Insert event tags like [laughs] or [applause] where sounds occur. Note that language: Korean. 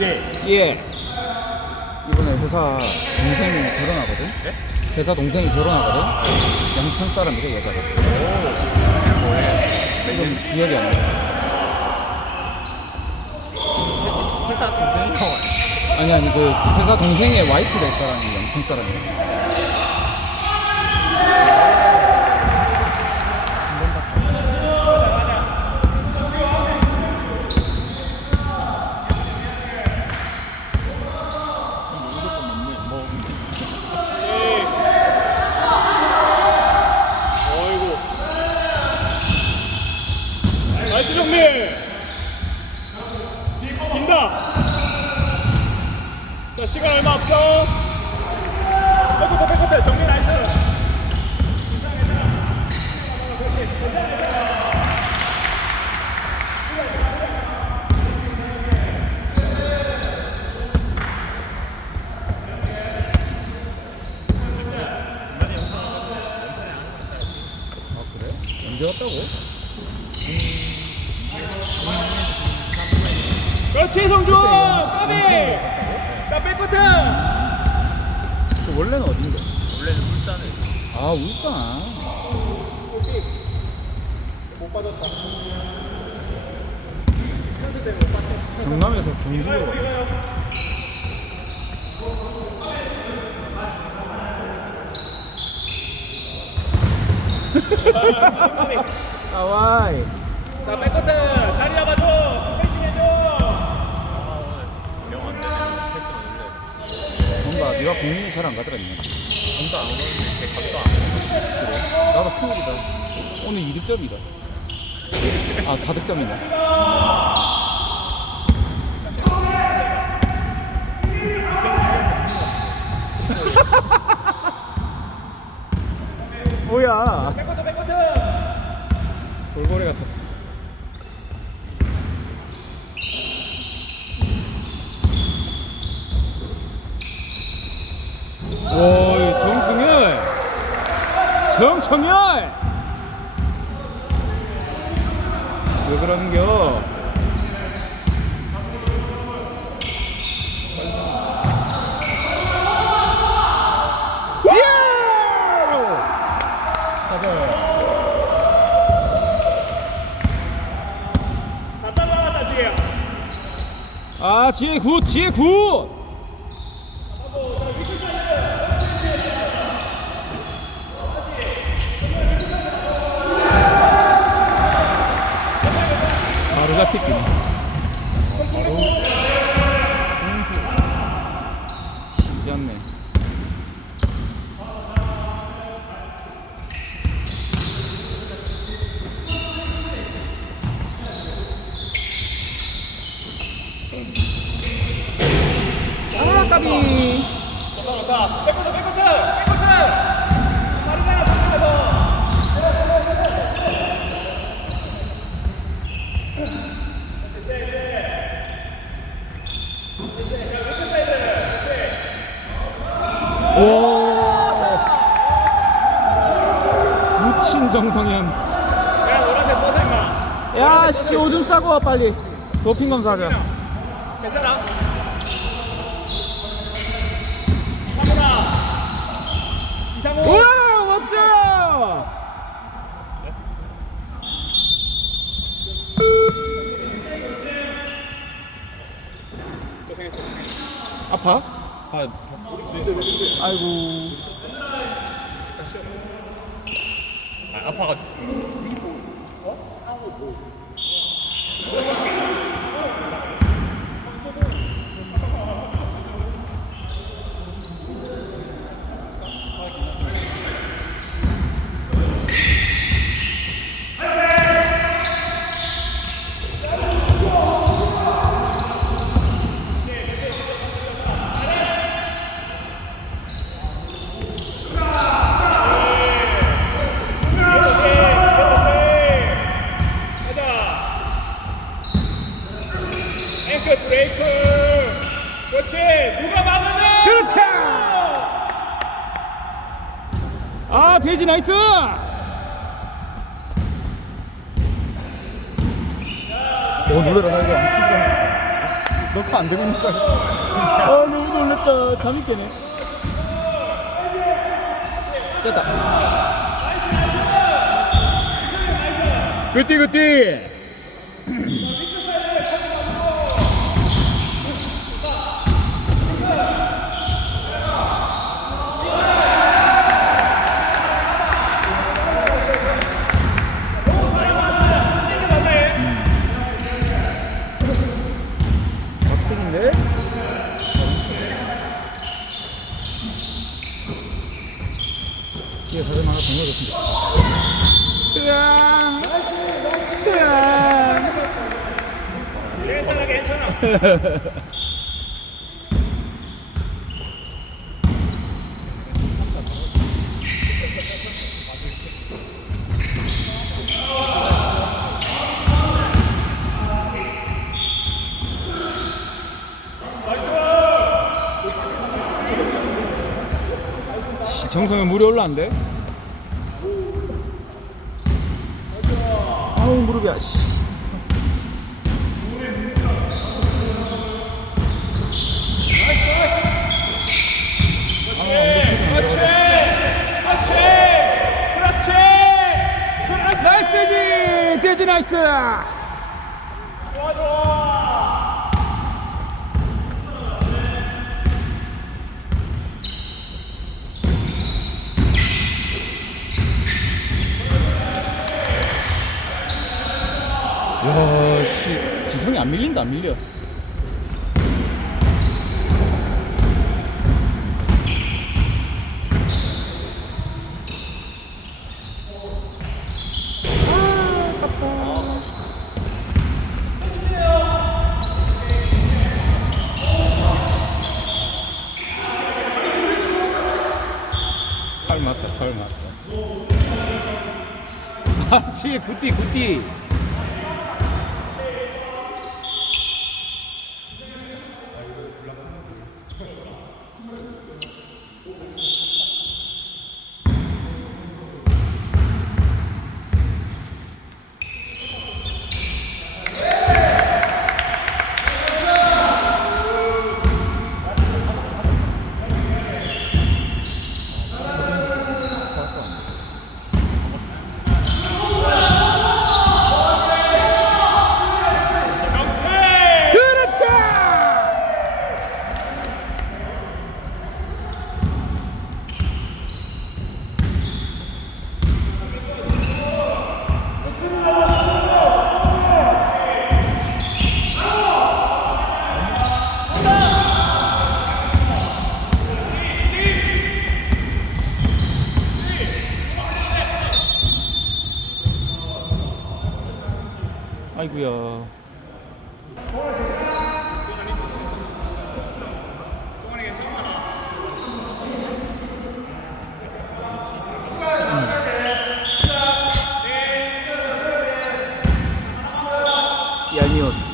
예. 예. 이번에 회사 동생이 결혼하거든. 네? 회사 동생이 결혼하거든. 양천 사람이래 여자가. 오. 뭐해? 이건 기억이 안 나. 회사 동생이랑 아니 아니 그 회사 동생의 와이프 될 사람이 양천 사람이야. 무조건 맞네. 뭐. 어이구. 나이스 정리. 긴다. 자 시간 얼마 없어. 백코트 백코트 정리 나이스. 그렇지 성준. 까비. 자 백코트. 그 원래는 어딘데? 원래는 울산에. 아 울산. 못 받았다. 경남에서 경기로 가. 아와이. 자 백코트 자리 잡아줘. 스페이싱 해줘. 아 오늘 영안 되네. 패스는 원래. 뭔가 네가 공인이 잘 안 가더라 니는. 공도 안 오는데 제 각도 안. 그래? 나도 큰일이다. 오늘 2득점이다. 아 4득점이네. 뭐야? 백코트 백코트. 돌고래 같았어. 오, 정성열. 정성열. 왜 그러는겨? 예! 아 지혜 9 지혜 9 이렇게 뛰네. 쉽지 않네. 아, 까비. 야 씨 오줌 싸고 와 빨리 도핑 검사하자 괜찮아? 이상훈아. 이상훈. 우와 멋져 고생했어. 아파? 아, 아이고 아 아파가지고. 가 Thank you. 세지 나이스! 어 놀래라 나 이거 안 넣고 안 되는 줄 알았어. 아 너무 놀랐다. 잠이 깨네. 됐다. 그띠 그띠. [clears throat] 박빙인데? 뒤에 사진 하나 더 넣어줬으면 으앙 으앙 괜찮아 괜찮아. [laughs] 씨, 정성에 물이 올라는데? 아우 무릎이야 씨. 나이스 재지! 재지 나이스! 야, 씨, 지성이 안 밀린다, 안 밀려. 팔 맞다, 팔 맞다. 아, 치, 굿띠, 굿띠. 그렇지! 아이구야. 얄미웠어.